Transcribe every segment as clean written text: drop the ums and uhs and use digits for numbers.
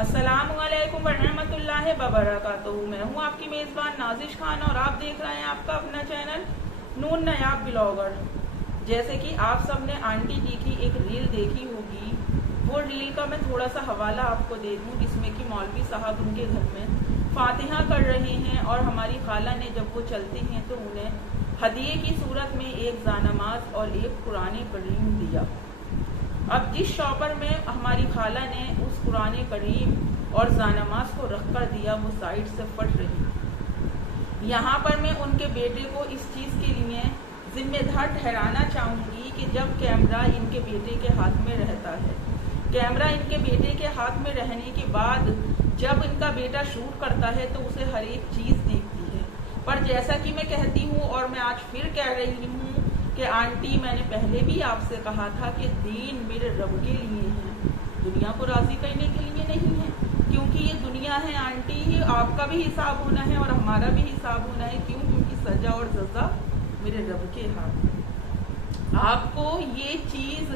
अस्सलामुअलैकुम वरहमतुल्लाह वबरकातुहू। मैं हूँ आपकी मेज़बान नाजिश खान और आप देख रहे हैं आपका अपना चैनल नून नायाब ब्लॉगर। जैसे कि आप सब ने आंटी जी की एक रील देखी होगी, वो रील का मैं थोड़ा सा हवाला आपको दे दूँ, जिसमें कि मौलवी साहब उनके घर में फातिहा कर रहे हैं और हमारी खाला ने जब वो चलते हैं तो उन्हें हदिये की सूरत में एक जानमाज और एक कुरान करीम दिया। अब जिस शॉपर में हमारी खाला ने उस कुरान करीम और जानमाज को रख कर दिया, वो साइड से फट रही। यहाँ पर मैं उनके बेटे को इस चीज़ के लिए जिम्मेदार ठहराना चाहूँगी कि जब कैमरा इनके बेटे के हाथ में रहता है, कैमरा इनके बेटे के हाथ में रहने के बाद जब इनका बेटा शूट करता है तो उसे हर एक चीज़ दिखती है। पर जैसा कि मैं कहती हूँ और मैं आज फिर कह रही हूँ कि आंटी, मैंने पहले भी आपसे कहा था कि दीन मेरे रब के लिए है, दुनिया को राजी करने के लिए नहीं है। क्योंकि ये दुनिया है आंटी, आपका भी हिसाब होना है और हमारा भी हिसाब होना है। क्यों? क्योंकि सजा और सजा मेरे रब के हाथ में। आपको ये चीज़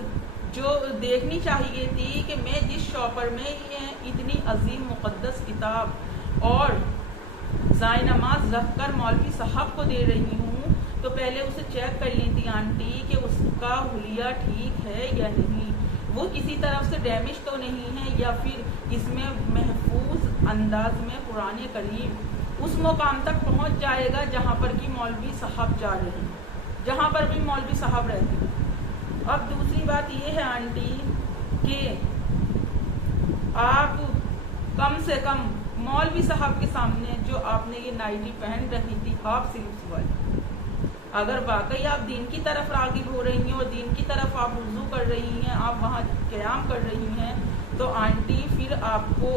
जो देखनी चाहिए थी कि मैं जिस शॉपर में ये इतनी अजीम मुक़द्दस किताब और ज़ायनमाज़ रख कर मौलवी साहब को दे रही हूँ, तो पहले उसे चेक कर ली थी आंटी कि उसका हुलिया ठीक है या नहीं, वो किसी तरफ से डैमेज तो नहीं है, या फिर इसमें महफूज अंदाज में कुरान करीम उस मुकाम तक पहुंच जाएगा जहां पर कि मौलवी साहब जा रहे हैं, जहां पर भी मौलवी साहब रहते हैं। अब दूसरी बात ये है आंटी कि आप कम से कम मौलवी साहब के सामने जो आपने ये नाइटी पहन रखी थी हाफ स्लीव्स वाली, अगर वाकई आप दीन की तरफ रागिब हो रही हैं और दीन की तरफ आप रुजू कर रही हैं, आप वहाँ क़याम कर रही हैं, तो आंटी फिर आपको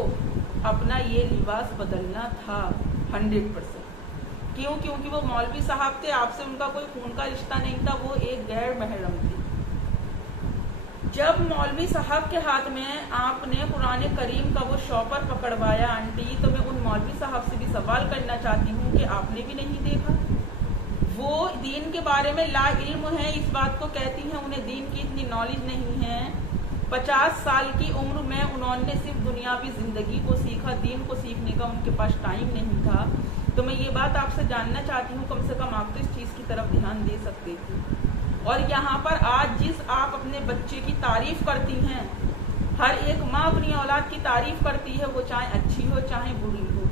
अपना ये लिबास बदलना था 100%। क्यों? क्योंकि वो मौलवी साहब थे, आपसे उनका कोई खून का रिश्ता नहीं था, वो एक गैर महरम थे। जब मौलवी साहब के हाथ में आपने कुरान करीम का वो शॉपर पकड़वाया आंटी, तो मैं उन मौलवी साहब से भी सवाल करना चाहती हूँ कि आपने भी नहीं देखा? वो दीन के बारे में ला इल्म है, इस बात को कहती हैं, उन्हें दीन की इतनी नॉलेज नहीं है। 50 साल की उम्र में उन्होंने सिर्फ दुनियावी ज़िंदगी को सीखा, दीन को सीखने का उनके पास टाइम नहीं था। तो मैं ये बात आपसे जानना चाहती हूँ, कम से कम आप तो इस चीज़ की तरफ ध्यान दे सकते थे। और यहाँ पर आज जिस आप अपने बच्चे की तारीफ़ करती हैं, हर एक माँ अपनी औलाद की तारीफ़ करती है, वो चाहे अच्छी हो चाहे बुरी हो।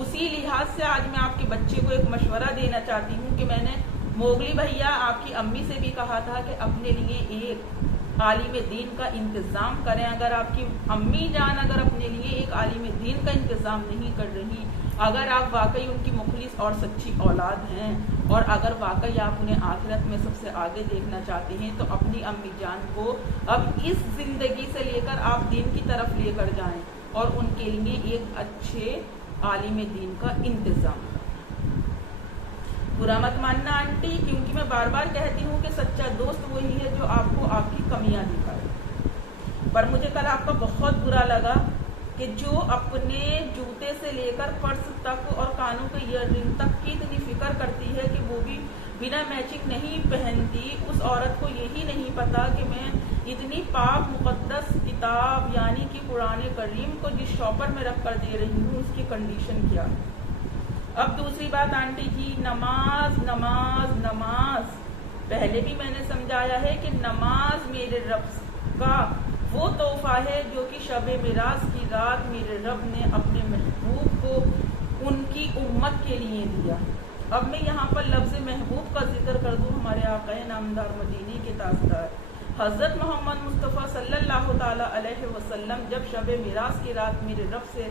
उसी लिहाज से आज मैं आपके बच्चे को एक मशवरा देना चाहती हूँ कि मैंने मोगली भैया आपकी अम्मी से भी कहा था कि अपने लिए एक आलिम दीन का इंतज़ाम करें। अगर आपकी अम्मी जान अगर अपने लिए एक आलिम दीन का इंतज़ाम नहीं कर रही, अगर आप वाकई उनकी मुखलिस और सच्ची औलाद हैं और अगर वाकई आप उन्हें आखिरत में सबसे आगे देखना चाहते हैं, तो अपनी अम्मी जान को अब इस ज़िंदगी से लेकर आप दीन की तरफ लेकर जाएं और उनके लिए एक अच्छे आलिम दीन का इंतज़ाम। बुरा मत मानना आंटी, क्योंकि मैं बार बार कहती हूँ कि सच्चा दोस्त वही है जो आपको आपकी कमियां दिखाए। पर मुझे कल आपका बहुत बुरा लगा कि जो अपने जूते से लेकर पर्स तक और कानों के ईयररिंग तक की इतनी फिक्र करती है कि वो भी बिना मैचिंग नहीं पहनती, उस औरत को यही नहीं पता कि मैं इतनी पाक मुक़द्दस किताब यानी कि कुरान करीम को जिस शॉपर में रख कर दे रही हूँ, उसकी कंडीशन क्या है। अब दूसरी बात आंटी जी, नमाज नमाज नमाज, पहले भी मैंने समझाया है कि नमाज मेरे रब का वो तोहफा है जो कि शब मिराज की रात मेरे रब ने अपने महबूब को उनकी उम्मत के लिए दिया। अब मैं यहाँ पर लफ्ज़ महबूब का जिक्र कर दूँ, हमारे आक़ाए नामदार मदीने के ताजदार हज़रत मोहम्मद मुस्तफ़ा सल्लल्लाहु ताला अलैहि वसल्लम जब शब मिराज की रात मेरे रब से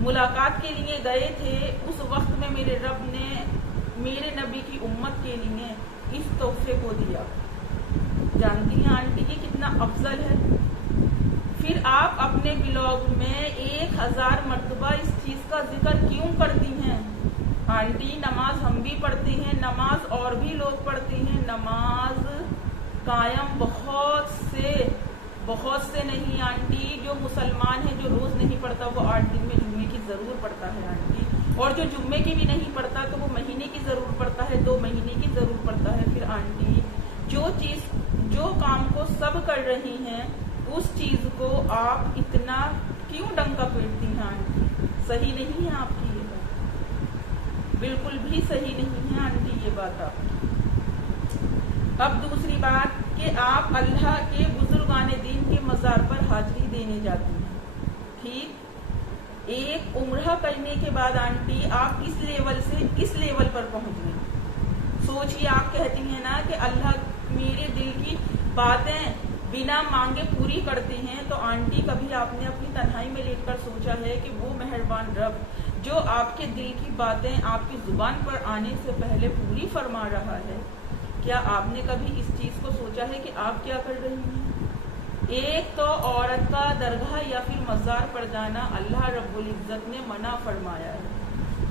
मुलाकात के लिए गए थे, उस वक्त में मेरे रब ने मेरे नबी की उम्मत के लिए इस तोहफे को दिया। जानती हैं आंटी ये कितना अफजल है। फिर आप अपने ब्लॉग में 1000 मरतबा इस चीज़ का जिक्र क्यों करती हैं आंटी? नमाज हम भी पढ़ते हैं, नमाज और भी लोग पढ़ते हैं, नमाज कायम बहुत से नहीं आंटी। जो मुसलमान है जो रोज़ नहीं पढ़ता वो 8 दिन में जुम्मे की ज़रूर पढ़ता है आंटी, और जो जुम्मे की भी नहीं पढ़ता तो वो महीने की ज़रूर पढ़ता है, 2 महीने की ज़रूर पढ़ता है। फिर आंटी जो काम को सब कर रही हैं, उस चीज़ को आप इतना क्यों डंका बैठती हैं आंटी। सही नहीं है आपकी ये बात, बिल्कुल भी सही नहीं है आंटी ये बात आपकी। अब दूसरी बात कि आप अल्लाह के बुजुर्गाने दीन के मज़ार पर हाजिरी देने जाती हैं। ठीक, एक उम्रा करने के बाद आंटी आप इस लेवल से इस लेवल पर पहुंच गई। सोचिए, आप कहती हैं ना कि अल्लाह मेरे दिल की बातें बिना मांगे पूरी करते हैं, तो आंटी कभी आपने अपनी तन्हाई में लेटकर सोचा है कि वो मेहरबान रब जो आपके दिल की बातें आपकी जुबान पर आने से पहले पूरी फरमा रहा है, क्या आपने कभी इस चीज को सोचा है कि आप क्या कर रही हैं? एक तो औरत का दरगाह या फिर मज़ार पर जाना अल्लाह रब्बुल इज्जत ने मना फरमाया है।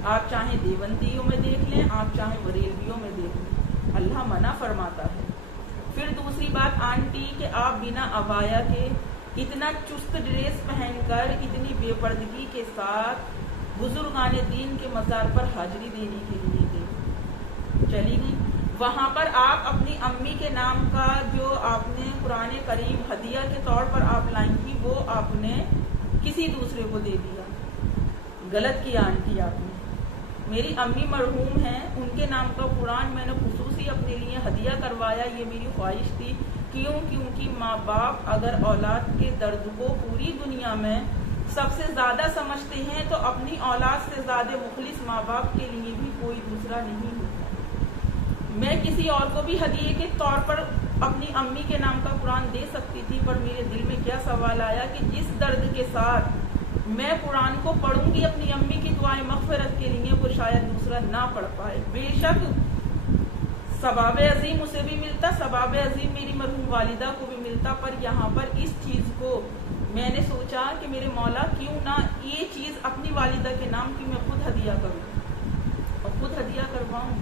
आप चाहे देवबंदियों में देख लें, आप चाहे बरेलवियों में देख लें, अल्लाह मना फरमाता है। फिर दूसरी बात आंटी कि आप बिना अबाया के इतना चुस्त ड्रेस पहनकर इतनी बेपर्दगी के साथ बुजुर्गाने दीन के मज़ार पर हाजिरी देने के लिए गई, चली गई। वहां पर आप अपनी अम्मी के नाम का जो आपने कुरान करीम हदिया के तौर पर आप लाई थी, वो आपने किसी दूसरे को दे दिया। गलत किया आंटी आपने। मेरी अम्मी मरहूम हैं, उनके नाम का कुरान मैंने खुसूसी अपने लिए हदिया करवाया, ये मेरी ख्वाहिश थी। क्योंकि माँ बाप अगर औलाद के दर्द को पूरी दुनिया में सबसे ज्यादा समझते हैं, तो अपनी औलाद से ज्यादा मुखलिस माँ बाप के लिए भी कोई दूसरा नहीं होता। मैं किसी और को भी हदिये के तौर पर अपनी अम्मी के नाम का कुरान दे सकती थी, पर मेरे दिल में क्या सवाल आया कि जिस दर्द के साथ मैं कुरान को पढ़ूंगी अपनी अम्मी की दुआएं मग़फ़िरत के लिए, वो शायद दूसरा ना पढ़ पाए। बेशक सवाब अजीम उसे भी मिलता, सवाब अजीम मेरी मरहूम वालिदा को भी मिलता, पर यहाँ पर इस चीज को मैंने सोचा कि मेरे मौला क्यों ना ये चीज अपनी वालिदा के नाम की मैं खुद हदिया करूँ और खुद हदिया करवाऊँ।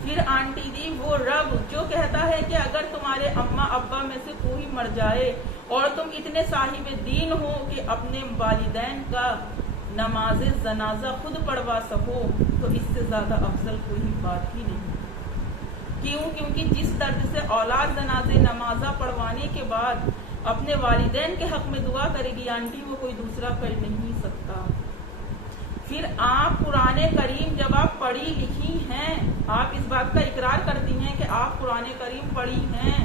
फिर आंटी दी वो रब जो कहता है कि अगर तुम्हारे अम्मा अब्बा में से कोई मर जाए और तुम इतने साहिब दीन हो कि अपने वालिदैन का नमाज जनाजा खुद पढ़वा सको, तो इससे ज्यादा अफजल कोई बात ही नहीं। क्योंकि जिस दर्द से औलाद जनाजे नमाजा पढ़वाने के बाद अपने वालिदैन के हक में दुआ करेगी आंटी, वो कोई दूसरा कर नहीं सकता। फिर आप कुरान करीम जब आप पढ़ी लिखी हैं, आप इस बात का इकरार करती हैं कि आप कुरान करीम पढ़ी हैं,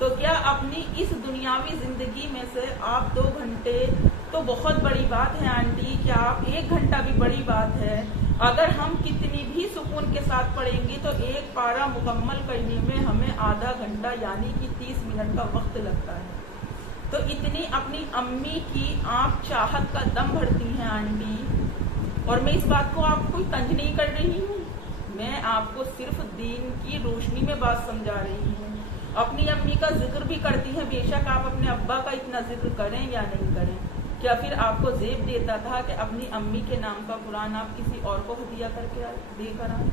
तो क्या अपनी इस दुनियावी जिंदगी में से आप 2 घंटे तो बहुत बड़ी बात है आंटी, क्या आप 1 घंटा भी बड़ी बात है। अगर हम कितनी भी सुकून के साथ पढ़ेंगे तो एक पारा मुकम्मल करने में हमें आधा घंटा यानी कि 30 मिनट का वक्त लगता है। तो इतनी अपनी अम्मी की आप चाहत का दम भरती हैं आंटी, और मैं इस बात को आपको कोई तंज नहीं कर रही हूँ, मैं आपको सिर्फ दीन की रोशनी में बात समझा रही हूँ। अपनी अम्मी का जिक्र भी करती हैं, बेशक आप अपने अब्बा का इतना जिक्र करें या नहीं करें, क्या फिर आपको जेब देता था कि अपनी अम्मी के नाम का कुरान आप किसी और को हदिया करके देकर आए?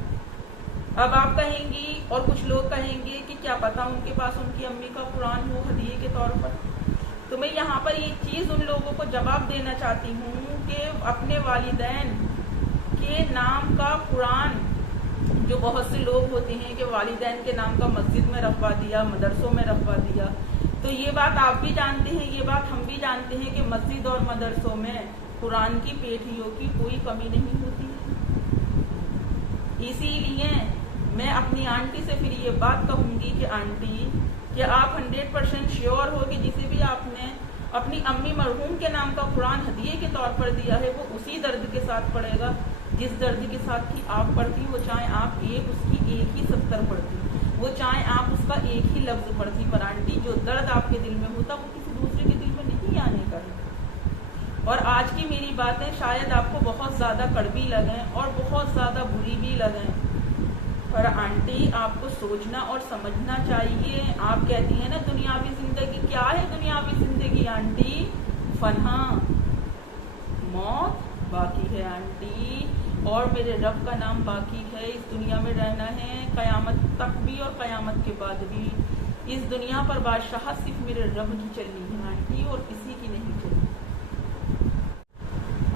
अब आप कहेंगी और कुछ लोग कहेंगे कि क्या पता उनके पास उनकी अम्मी का कुरान हो हदिये के तौर पर। तो मैं यहाँ पर एक चीज उन लोगों को जवाब देना चाहती हूँ कि अपने वालिदैन के नाम का कुरान, जो बहुत से लोग होते हैं कि वालिदैन के नाम का मस्जिद में रखवा दिया, मदरसों में रखवा दिया, तो ये बात आप भी जानते हैं, ये बात हम भी जानते हैं कि मस्जिद और मदरसों में कुरान की पेटियों की कोई कमी नहीं होती है। इसीलिए मैं अपनी आंटी से फिर ये बात कहूंगी कि आंटी, कि आप 100% श्योर हो कि जिसे भी आपने अपनी अम्मी मरहूम के नाम का कुरान हदिये के तौर पर दिया है, वो उसी दर्द के साथ पढ़ेगा जिस दर्द के साथ की आप पढ़ती, वो चाहे आप उसकी एक ही 70 पढ़ती, वो चाहे आप उसका एक ही लफ्ज पढ़ती, पर आंटी जो दर्द आपके दिल में होता वो किसी दूसरे के दिल में नहीं आने का है। और आज की मेरी बातें शायद आपको बहुत ज्यादा कड़वी लगें और बहुत ज्यादा बुरी भी लगें, पर आंटी आपको सोचना और समझना चाहिए। आप कहती हैं ना दुनियावी जिंदगी, क्या है दुनियावी जिंदगी आंटी? फना, मौत बाकी है आंटी, और मेरे रब का नाम बाकी है। इस दुनिया में रहना है कयामत तक भी और कयामत के बाद भी। इस दुनिया पर बादशाह सिर्फ मेरे रब की चलनी है आंटी, और किसी की नहीं चलनी।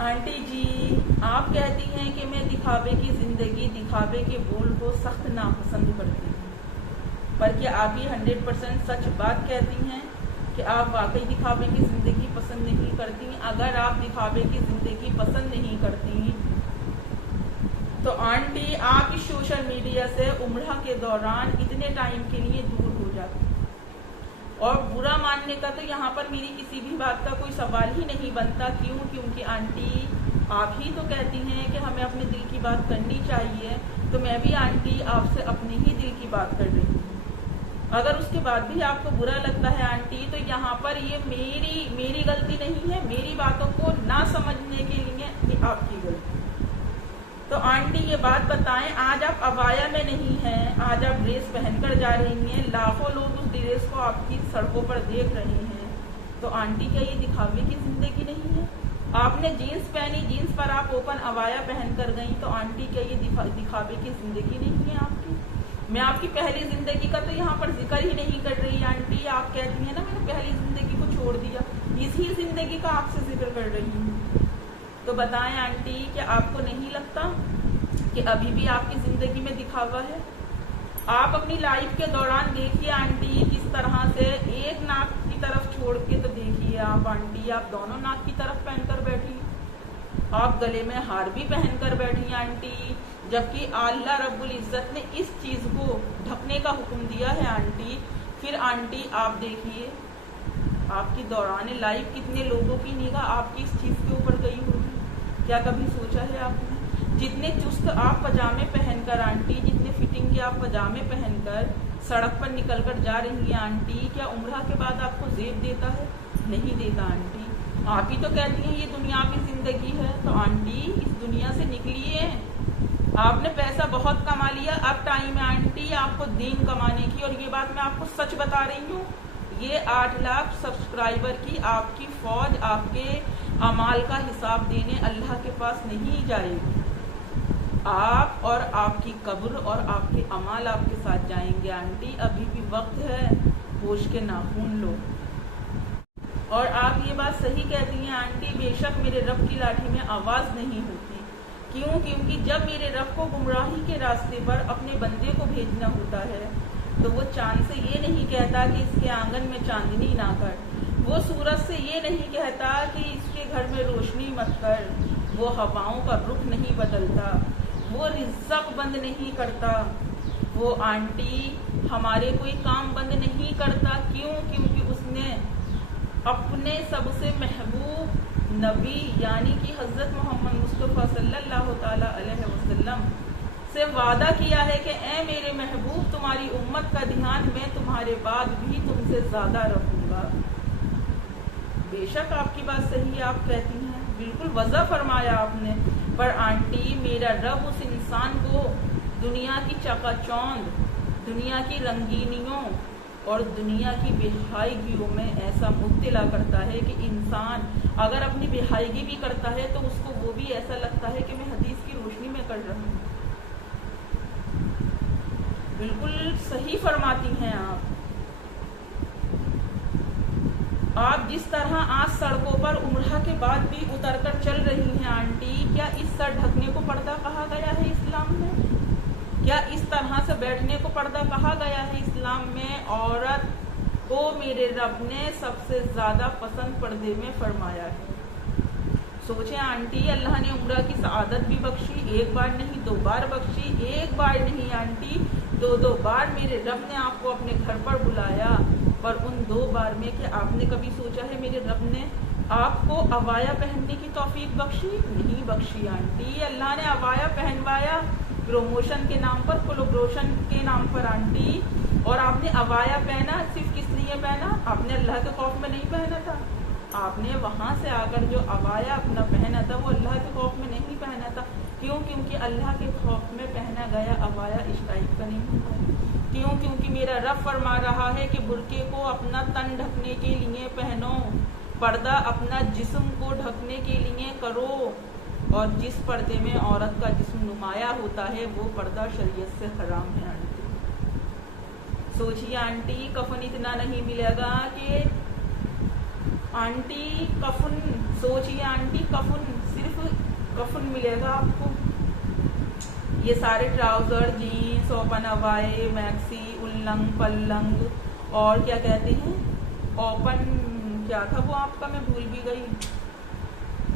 आंटी जी, आप कहती हैं कि मैं दिखावे की जिंदगी, दिखावे के बोल को सख्त नापसंद करती हूँ, पर क्या आप ये 100% सच बात कहती हैं کہ آپ واقعی دکھاوے کی زندگی پسند نہیں کرتی. اگر آپ دکھاوے کی زندگی پسند نہیں کرتی تو آنٹی آپ اس سوشل میڈیا سے عمرہ کے دوران اتنے ٹائم کے لیے دور ہو جاتی. اور برا ماننے کا تو یہاں پر میری کسی بھی بات کا کوئی سوال ہی نہیں بنتا. کیوں؟ کیونکہ آنٹی آپ ہی تو کہتی ہیں کہ ہمیں اپنے دل کی بات کرنی چاہیے. تو میں بھی آنٹی آپ سے اپنے ہی دل کی بات کر رہی ہوں. اگر اس کے بعد بھی آپ کو برا لگتا ہے آنٹی تو یہاں پر یہ میری غلطی نہیں ہے. میری باتوں کو نہ سمجھنے کے لیے یہ آپ کی غلطی. تو آنٹی یہ بات بتائیں، آج آپ عبایا میں نہیں ہیں، آج آپ ڈریس پہن کر جا رہی ہیں، لاکھوں لوگ اس ڈریس کو آپ کی سڑکوں پر دیکھ رہے ہیں. تو آنٹی کیا یہ دکھاوے کی زندگی نہیں ہے؟ آپ نے جینس پہنی، جینس پر آپ اوپن عبایا پہن کر گئی. تو آنٹی کیا یہ دکھاوے کی زندگی نہیں ہے آپ کی؟ میں آپ کی پہلی زندگی کا تو یہاں پر ذکر ہی نہیں کر رہی آنٹی. آپ کہتی ہیں نا میں نے پہلی زندگی کو چھوڑ دیا، اسی زندگی کا آپ سے ذکر کر رہی ہوں. تو بتائیں آنٹی کہ آپ کو نہیں لگتا کہ ابھی بھی آپ کی زندگی میں دکھاوا ہے؟ آپ اپنی لائف کے دوران دیکھیے آنٹی کس طرح سے ایک ناک کی طرف چھوڑ کے تو دیکھیے آپ آنٹی، آپ دونوں ناک کی طرف پہن کر بیٹھی، آپ گلے میں ہار بھی پہن کر بیٹھی آنٹی. جبکہ اللہ رب العزت نے اس چیز کو ڈھکنے کا حکم دیا ہے آنٹی. پھر آنٹی آپ دیکھیے آپ کی دوران لائف کتنے لوگوں کی نگاہ آپ کی اس چیز کے اوپر گئی ہوگی. کیا کبھی سوچا ہے آپ نے؟ جتنے چست آپ پاجامے پہن کر آنٹی، جتنے فٹنگ کے آپ پاجامے پہن کر سڑک پر نکل کر جا رہی ہیں آنٹی، کیا عمرہ کے بعد آپ کو زیب دیتا ہے؟ نہیں دیتا آنٹی. آپ ہی تو کہتی ہیں یہ دنیاوی زندگی ہے. تو آنٹی اس دنیا سے نکلیے. آپ نے پیسہ بہت کما لیا، اب ٹائم ہے آنٹی آپ کو دین کمانے کی. اور یہ بات میں آپ کو سچ بتا رہی ہوں، یہ 8 لاکھ سبسکرائبر کی آپ کی فوج آپ کے اعمال کا حساب دینے اللہ کے پاس نہیں جائے گی. آپ اور آپ کی قبر اور آپ کے اعمال آپ کے ساتھ جائیں گے آنٹی. ابھی بھی وقت ہے، ہوش کے ناخن لو. اور آپ یہ بات صحیح کہتی ہیں آنٹی، بے شک میرے رب کی لاٹھی میں آواز نہیں ہوتی. کیوں؟ کیونکہ جب میرے رب کو گمراہی کے راستے پر اپنے بندے کو بھیجنا ہوتا ہے تو وہ چاند سے یہ نہیں کہتا کہ اس کے آنگن میں چاندنی نہ کر، وہ سورج سے یہ نہیں کہتا کہ اس کے گھر میں روشنی مت کر، وہ ہواؤں کا رخ نہیں بدلتا، وہ رزق بند نہیں کرتا، وہ آنٹی ہمارے کوئی کام بند نہیں کرتا. کیوں؟ کیونکہ اس نے اپنے سب سے محبوب نبی یعنی کہ حضرت محمد مصطفیٰ صلی اللہ تعالی علیہ وسلم سے وعدہ کیا ہے کہ اے میرے محبوب تمہاری امت کا دھیان میں تمہارے بعد بھی تم سے زیادہ رکھوں گا. بے شک آپ کی بات صحیح ہے، آپ کہتی ہیں بالکل وضع فرمایا آپ نے. پر آنٹی میرا رب اس انسان کو دنیا کی چکا چوند، دنیا کی رنگینیوں اور دنیا کی بےحائیگیوں میں ایسا مبتلا کرتا ہے کہ انسان اگر اپنی بےحائیگی بھی کرتا ہے تو اس کو وہ بھی ایسا لگتا ہے کہ میں حدیث کی روشنی میں کر رہا ہوں. بالکل صحیح فرماتی ہیں آپ. آپ جس طرح آج سڑکوں پر عمرہ کے بعد بھی اتر کر چل رہی ہیں آنٹی، کیا اس سر ڈھکنے کو پردہ کہا گیا ہے اسلام میں؟ کیا اس طرح سے بیٹھنے کو پردہ کہا گیا ہے اسلام میں؟ عورت کو میرے رب نے سب سے زیادہ پسند پردے میں فرمایا ہے. سوچیں آنٹی، اللہ نے عمرہ کی سعادت بھی بخشی، ایک بار نہیں 2 بار بخشی. ایک بار نہیں آنٹی، 2 بار میرے رب نے آپ کو اپنے گھر پر بلایا. پر ان 2 بار میں کہ آپ نے کبھی سوچا ہے میرے رب نے آپ کو عبایا پہننے کی توفیق بخشی؟ نہیں بخشی آنٹی. اللہ نے عبایا پہنوایا پروموشن کے نام پر، کولابریشن کے نام پر آنٹی. اور آپ نے عبایا پہنا صرف کس لیے پہنا؟ آپ نے اللہ کے خوف میں نہیں پہنا تھا. آپ نے وہاں سے آ کر جو عبایا اپنا پہنا تھا وہ اللہ کے خوف میں نہیں پہنا تھا. کیوں؟ کیونکہ اللہ کے خوف میں پہنا گیا عبایا اس ٹائپ کا نہیں ہوتا. کیوں؟ کیونکہ میرا رب فرما رہا ہے کہ برقعے کو اپنا تن ڈھکنے کے لیے پہنو، پردہ اپنا جسم کو ڈھکنے کے لیے کرو. اور جس پردے میں عورت کا جسم نمایاں ہوتا ہے وہ پردہ شریعت سے حرام ہے آنٹی. سوچیے آنٹی، کفن اتنا نہیں ملے گا کہ آنٹی کفن، سوچیے آنٹی کفن صرف کفن ملے گا آپ کو. یہ سارے ٹراؤزر، جینس، اوپن عبائے، میکسی، النگ پلنگ اور کیا کہتے ہیں ओपन क्या था वो आपका, मैं भूल भी गई,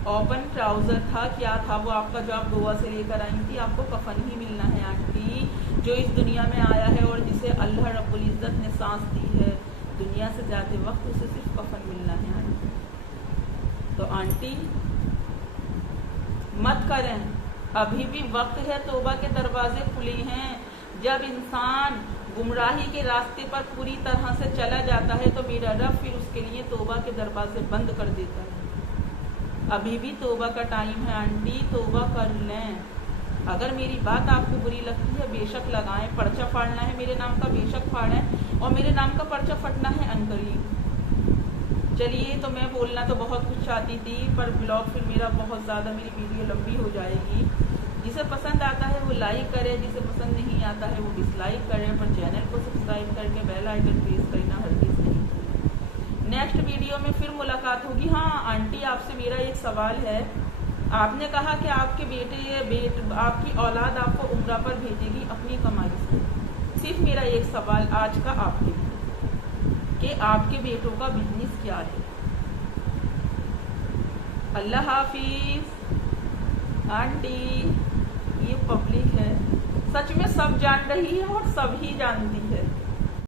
ओपन ट्राउजर था, क्या था वो आपका जो आप गोवा से लेकर आई थी। आपको कफन ही मिलना है आंटी, जो इस दुनिया में आया है और जिसे अल्लाह रब्बुल इज़्ज़त ने सांस दी है, दुनिया से जाते वक्त उसे सिर्फ कफन मिलना है आंटी। तो आंटी मत करें, अभी भी वक्त है, तौबा के दरवाजे खुले हैं। जब इंसान गुमराही के रास्ते पर पूरी तरह से चला जाता है तो मेरा रब फिर उसके लिए तौबा के दरवाजे बंद कर देता है। अभी भी तौबा का टाइम है आंटी, तौबा कर लें। अगर मेरी बात आपको बुरी लगती है बेशक लगाएं, पर्चा फाड़ना है मेरे नाम का बेशक फाड़ें, और मेरे नाम का पर्चा फटना है अंकली। चलिए, तो मैं बोलना तो बहुत कुछ चाहती थी, पर ब्लॉग फिर मेरा बहुत ज़्यादा, मेरी वीडियो लंबी हो जाएगी। जिसे पसंद आता है वो लाइक करे, जिसे पसंद नहीं आता है वो डिसलाइक करे, पर चैनल को सब्सक्राइब करके बेल आइकन प्रेस करना हरगिज़ नहीं भूलें। नेक्स्ट वीडियो में फिर मुलाकात होगी। हाँ आंटी, आपसे मेरा एक सवाल है। आपने कहा कि आपके आपकी औलाद आपको उम्रा पर भेजेगी अपनी कमाई से। सिर्फ मेरा एक सवाल आज का आपके लिए कि आपके बेटों का बिजनेस क्या है। अल्लाह हाफिज। आंटी, ये पब्लिक है, सच में सब जान रही है और सब ही जानती है।